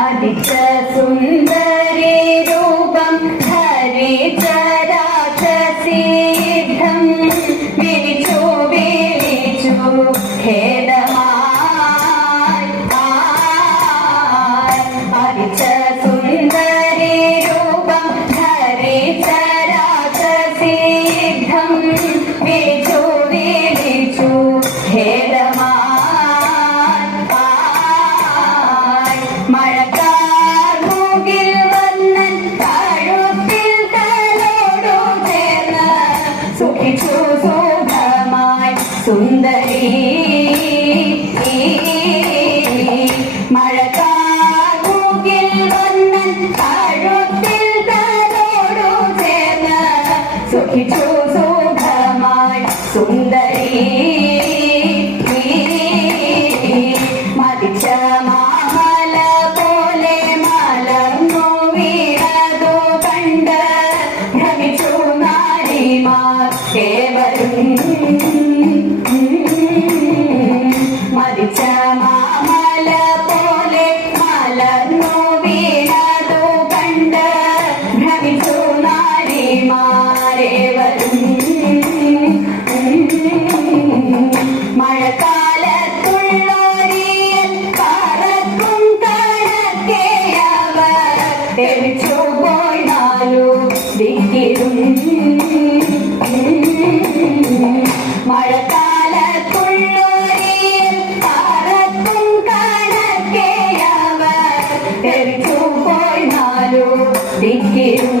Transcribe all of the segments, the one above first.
അതിച്ച സുന്ദരി രൂപം ധരിച്ച രാക്ഷസീഠം വിളിച്ചു വിളിച്ചു ഖേദമായി അതിച്ച സുന്ദരി രൂപം ധരിച്ച രാക്ഷസീഠം വിളിച്ചു വിളിച്ചു ഖേദമായി സുന്ദരി മഴക്കാറുകിൽ വന്നൻ കഴുത്തിൽ തലോടു ചേർന്ന് സുഖിച്ചു സുഖമായി സുന്ദരി മതിച്ച മാമല പോലെ മലർന്നു വീണതു കണ്ട് ഭ്രമിച്ചു നാരിമാർ ഏവരും മരിച്ച മാമല പോലെ മലർന്നു വീണതു കണ്ട് ഭ്രമിച്ചു നാരിമാരേവരും മഴക്കാലത്തുള്ളോരിയൽ പറക്കും കണക്കെയവർ തെളിച്ചു പോയി നാലു ദിക്കിലും മഴക്കാലത്തുള്ളോരിയൽ പറക്കും കണക്കെയവർ തെളിച്ചു പോയി നാലു ദിക്കിലും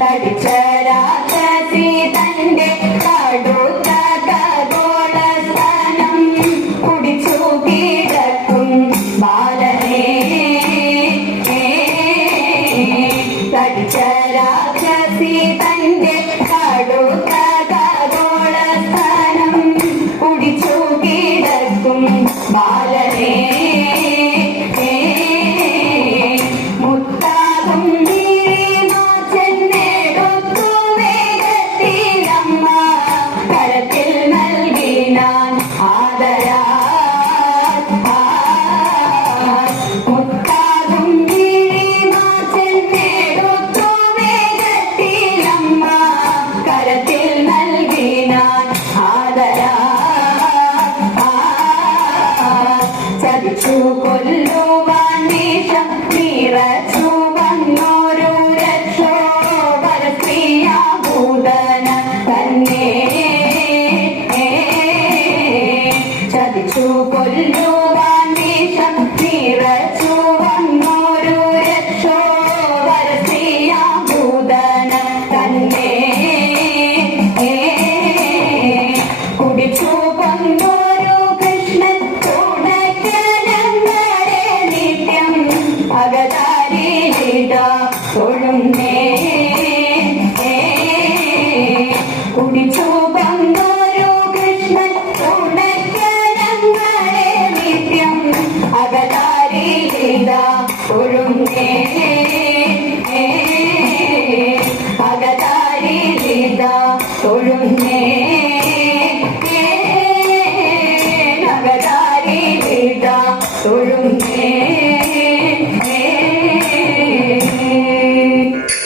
തടിച്ച രാക്ഷസി തന്റെ കടുത്ത ഖഗോളസ്ഥാനം കുടിച്ചു കിടക്കും ബാലനെ തടിച്ച രാക്ഷസി തന്റെ കടുത്ത ഖഗോളസ്ഥാനം കുടിച്ചു കിടക്കും ബാലനെ മുത്താകും ചെന്നെടുത്തു വേഗത്തിലമ്മ കരത്തിൽ നൽകിനാൻ ആദരാ മുത്താകും ചെന്നെടുത്തു വേഗത്തിലമ്മ കരത്തിൽ നൽകിനാൻ ആദരാ ചതിച്ചു കൊല്ലുവാൻ വിഷം നിറച്ചു വന്നോരു രക്ഷോപരസ്ത്രീയാഭൂതന തന്നെ ചതിച്ചു കൊല്ലുവാൻ വിഷം നിറച്ചു വന്നോരു രക്ഷോപരസ്ത്രീയാഭൂതന തന്നെ കുടിച്ചു കൊന്നോരു കൃഷ്ണൻ ഭഗതാരിലിട തൊഴുന്നേ കുടിച്ചു